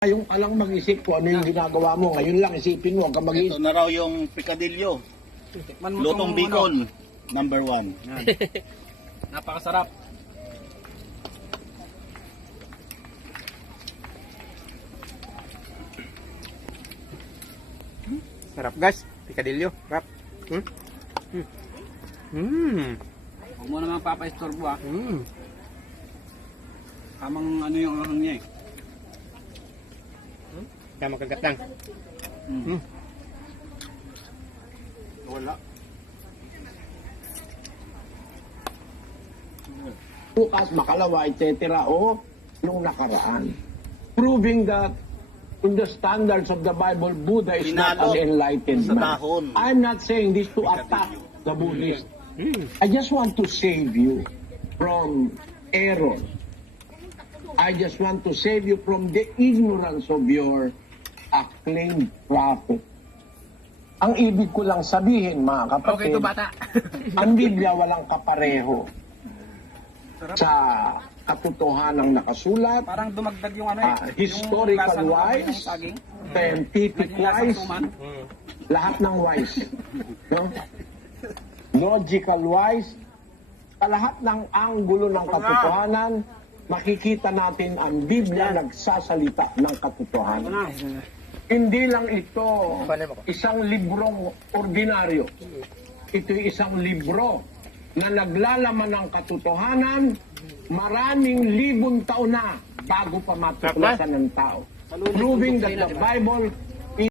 Yung palang mag-isip ko ano yung ginagawa mo. Ngayon lang isipin mo. Huwag kang Ito na raw yung picadillo. Lutong Bicol, number 1. Napakasarap. Sarap guys, pikadilyo. Sarap. Huwag mo naman papaistorbo ah. Kamang ano yung ahang niya eh. Tama kagat lang. Wala. Bukas, makalawa, etc. O yung nakaraan. Proving that in the standards of the Bible, Buddha is not an enlightened sa man. dahon. I'm not saying this to attack the Buddhist. I just want to save you from error. I just want to save you from the ignorance of your acclaimed prophet. Ang ibig ko lang sabihin, mga kapatid, Okay to bata. ang Biblia walang kapareho sa katotohanang nakasulat, Parang dumagdag yung ano eh. historical yung wise, ng saging. scientific Naging lasang wise, suman. lahat ng wise. No? Logical wise, sa lahat ng anggulo ng katotohanan, makikita natin ang Biblia nagsasalita ng katotohanan. Hindi lang ito isang librong ordinaryo. Ito'y isang libro na naglalaman ng katotohanan maraming libong taon na bago pa matuklasan ng tao. Proving that the Bible